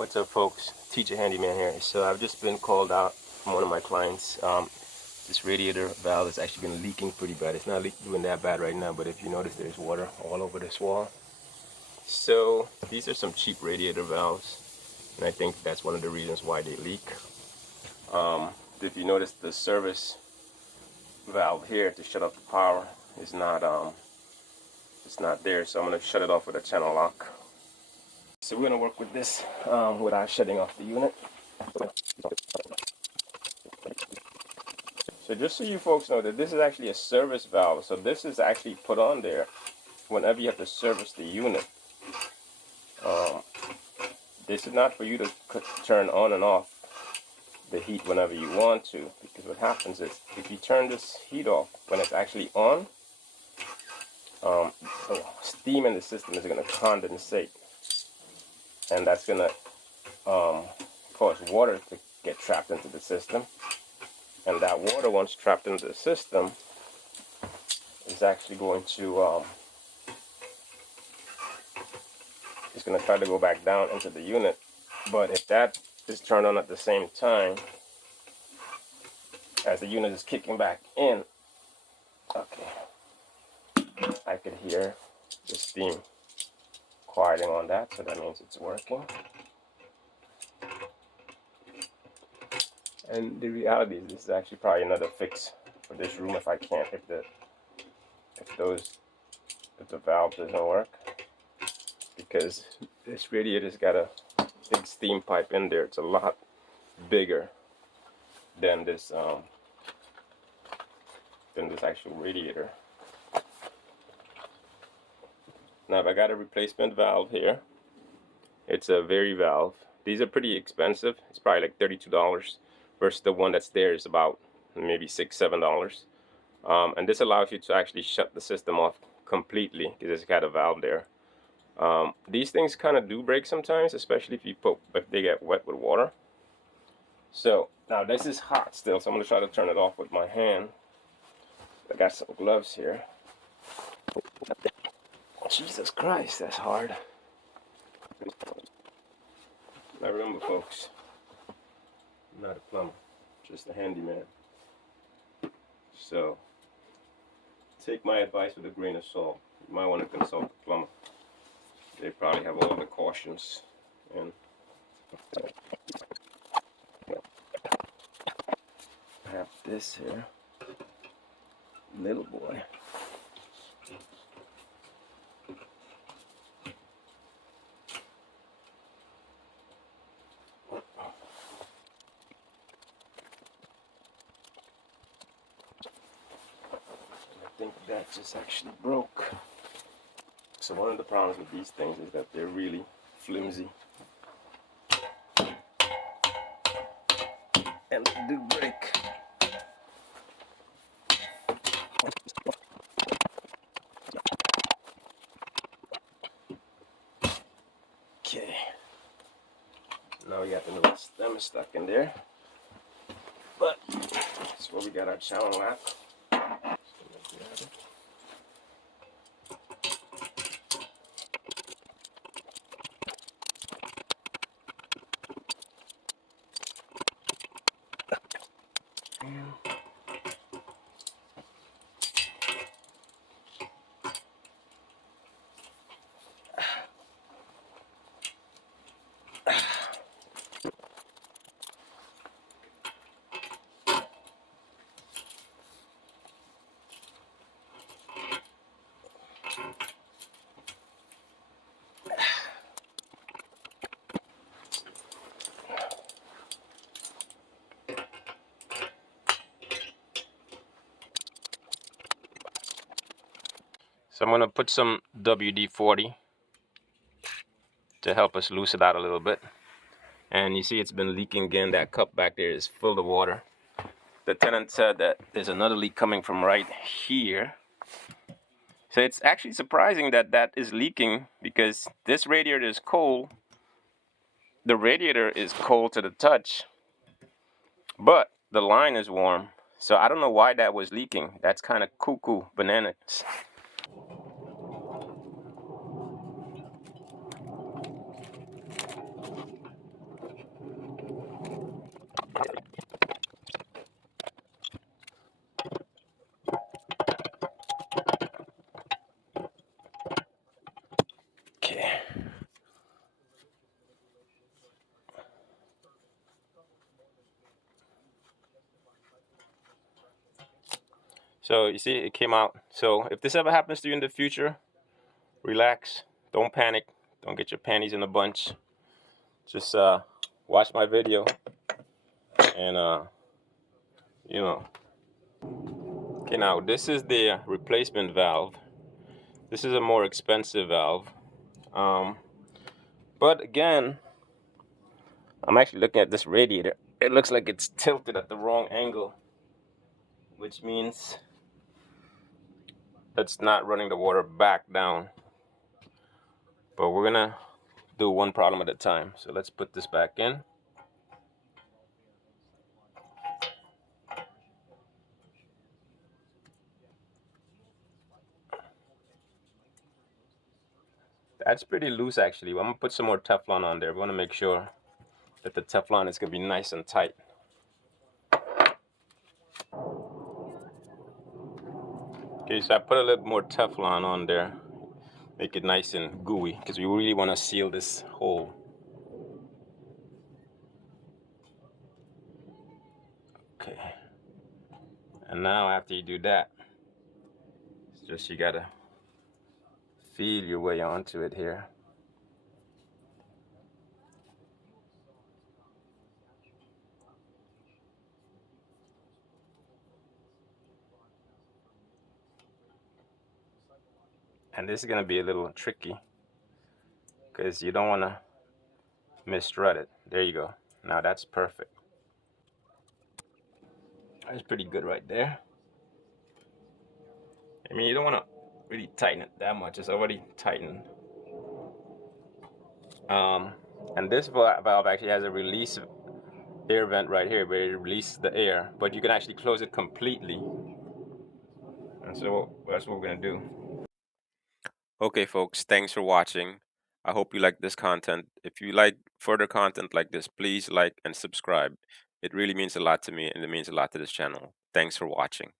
What's up, folks? Teacher Handyman here. So I've just been called out from one of my clients. This radiator valve has actually been leaking pretty bad. It's not doing that bad right now, but if you notice, there's water all over this wall. So these are some cheap radiator valves, and I think that's one of the reasons why they leak. If you notice, the service valve here to shut off the power is not it's not there, so I'm going to shut it off with a channel lock. So we're going to work with this without shutting off the unit. So just so you folks know that this is actually a service valve. So this is actually put on there whenever you have to service the unit. This is not for you to turn on and off the heat whenever you want to, because what happens is if you turn this heat off when it's actually on, the steam in the system is going to condensate, and that's going to cause water to get trapped into the system. And that water, once trapped into the system, is actually going to it's going to try to go back down into the unit. But if that is turned on at the same time as the unit is kicking back in, okay, I could hear the steam quieting on that, so that means it's working. And the reality is this is actually probably another fix for this room if I can't, if the valve doesn't work, because this radiator's got a big steam pipe in there. It's a lot bigger than this actual radiator. Now, if I got a replacement valve here, it's a Varivalve. These are pretty expensive. It's probably like $32 versus the one that's there is about maybe $6-7. And this allows you to actually shut the system off completely because it's got a valve there. These things kind of do break sometimes, especially if they get wet with water. So now this is hot still, so I'm going to try to turn it off with my hand. I got some gloves here. Jesus Christ, that's hard. Now remember, folks, I'm not a plumber, just a handyman. So take my advice with a grain of salt. You might want to consult the plumber. They probably have all the cautions. And I have this here, little boy. I think that just actually broke. So one of the problems with these things is that they're really flimsy. And they do break. Okay. Now we got the little stem stuck in there. But that's where we got our channel lock. So I'm going to put some WD-40 to help us loose it out a little bit. And you see it's been leaking again. That cup back there is full of water. The tenant said that there's another leak coming from right here. So it's actually surprising that that is leaking, because this radiator is cold. The radiator is cold to the touch, but the line is warm. So I don't know why that was leaking. That's kind of cuckoo bananas. So you see, it came out. So if this ever happens to you in the future, relax, don't panic, don't get your panties in a bunch. Just watch my video and you know. Okay, now this is the replacement valve. This is a more expensive valve. But again, I'm actually looking at this radiator. It looks like it's tilted at the wrong angle, which means that's not running the water back down. But we're gonna do one problem at a time. So let's put this back in. That's pretty loose actually. I'm gonna put some more Teflon on there. We wanna make sure that the Teflon is gonna be nice and tight. Okay, so I put a little more Teflon on there. Make it nice and gooey because we really wanna seal this hole. Okay. And now after you do that, it's just you gotta feel your way onto it here. And this is gonna be a little tricky because you don't wanna misthread it. There you go. Now that's perfect. That's pretty good right there. I mean, you don't wanna really tighten it that much. It's already tightened. And this valve actually has a release air vent right here where it releases the air, but you can actually close it completely. And so that's what we're gonna do. Okay, folks, thanks for watching. I hope you like this content. If you like further content like this, please like and subscribe. It really means a lot to me and it means a lot to this channel. Thanks for watching.